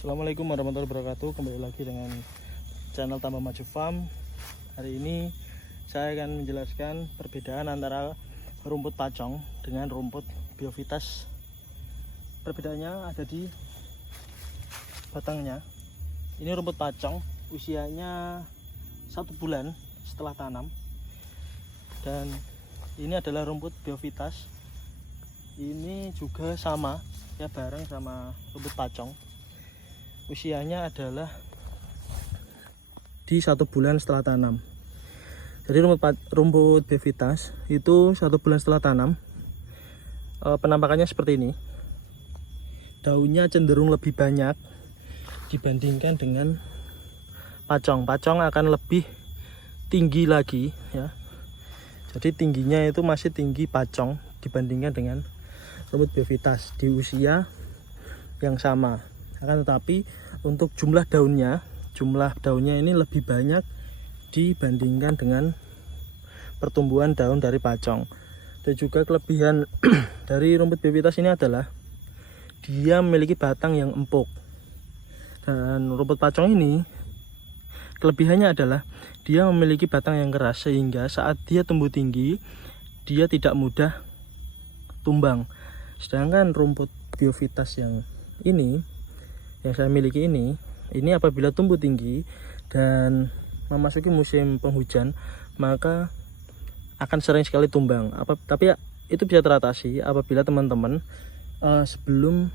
Assalamualaikum warahmatullahi wabarakatuh. Kembali lagi dengan channel Tambah Maju Farm. Hari ini saya akan menjelaskan perbedaan antara rumput pacong dengan rumput biovitas. Perbedaannya ada di batangnya. Ini rumput pacong, usianya 1 bulan setelah tanam. Dan ini adalah rumput biovitas. Ini juga sama ya, bareng sama rumput pacong. Usianya adalah di 1 bulan setelah tanam. Jadi rumput biovitas itu 1 bulan setelah tanam, penampakannya seperti ini. Daunnya cenderung lebih banyak dibandingkan dengan pacong. Pacong akan lebih tinggi lagi ya. Jadi tingginya itu masih tinggi pacong dibandingkan dengan rumput biovitas di usia yang sama. Akan tetapi untuk jumlah daunnya ini lebih banyak dibandingkan dengan pertumbuhan daun dari pacong. Dan juga kelebihan dari rumput biovitas ini adalah dia memiliki batang yang empuk. Dan rumput pacong ini kelebihannya adalah dia memiliki batang yang keras, sehingga saat dia tumbuh tinggi dia tidak mudah tumbang. Sedangkan rumput biovitas yang saya miliki ini apabila tumbuh tinggi dan memasuki musim penghujan, maka akan sering sekali tumbang. Tapi itu bisa teratasi apabila teman-teman sebelum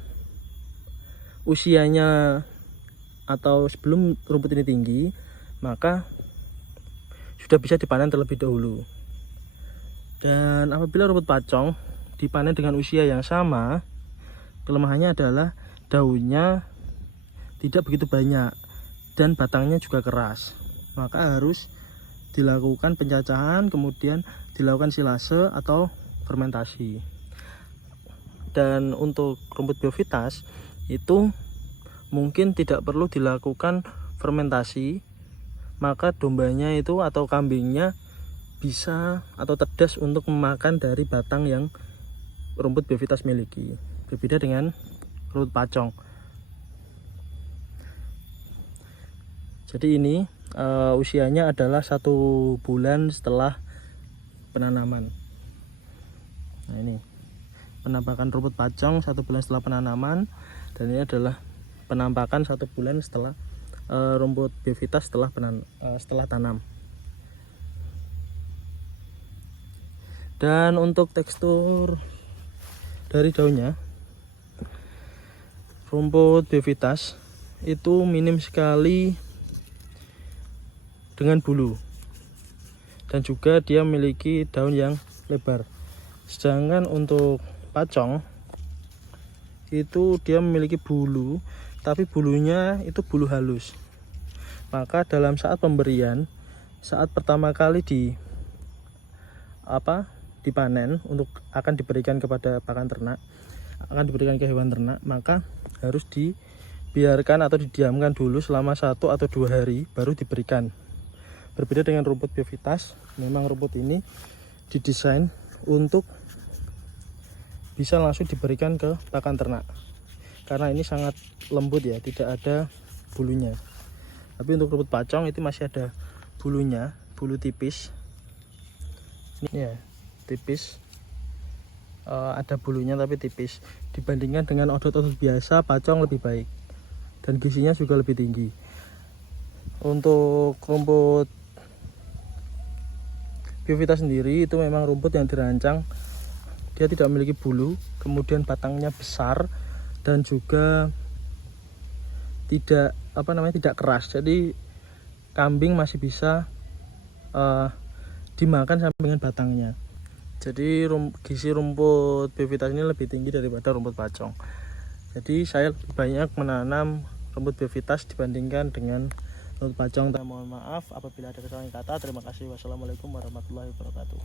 usianya atau sebelum rumput ini tinggi, maka sudah bisa dipanen terlebih dahulu. Dan apabila rumput pacong dipanen dengan usia yang sama, kelemahannya adalah daunnya tidak begitu banyak dan batangnya juga keras. Maka harus dilakukan pencacahan, kemudian dilakukan silase atau fermentasi. Dan untuk rumput biovitas itu mungkin tidak perlu dilakukan fermentasi, maka dombanya itu atau kambingnya bisa atau cerdas untuk memakan dari batang yang rumput biovitas miliki. Berbeda dengan rumput pacong. Jadi ini usianya adalah 1 bulan setelah penanaman. Nah, ini penampakan rumput pacong 1 bulan setelah penanaman, dan ini adalah penampakan 1 bulan setelah rumput biovitas setelah tanam. Dan untuk tekstur dari daunnya, rumput biovitas itu minim sekali dengan bulu, dan juga dia memiliki daun yang lebar. Sedangkan untuk pacong itu dia memiliki bulu, tapi bulunya itu bulu halus. Maka dalam saat pemberian, saat pertama kali dipanen untuk akan diberikan kepada pakan ternak, akan diberikan ke hewan ternak, maka harus dibiarkan atau didiamkan dulu selama 1 atau 2 hari baru diberikan. Berbeda dengan rumput biovitas, memang rumput ini didesain untuk bisa langsung diberikan ke pakan ternak, karena ini sangat lembut ya, tidak ada bulunya. Tapi untuk rumput pacong itu masih ada bulunya, bulu tipis. Ini ya, tipis. Ada bulunya tapi tipis. Dibandingkan dengan odot-odot biasa, pacong lebih baik dan gizinya juga lebih tinggi. Untuk rumput biovitas sendiri itu memang rumput yang dirancang dia tidak memiliki bulu, kemudian batangnya besar dan juga tidak keras. Jadi kambing masih bisa dimakan sampai dengan batangnya. Jadi gizi rumput biovitas ini lebih tinggi daripada rumput pacong. Jadi saya lebih banyak menanam rumput biovitas dibandingkan dengan rumput pacong. Mohon maaf apabila ada kesalahan kata. Terima kasih. Wassalamualaikum warahmatullahi wabarakatuh.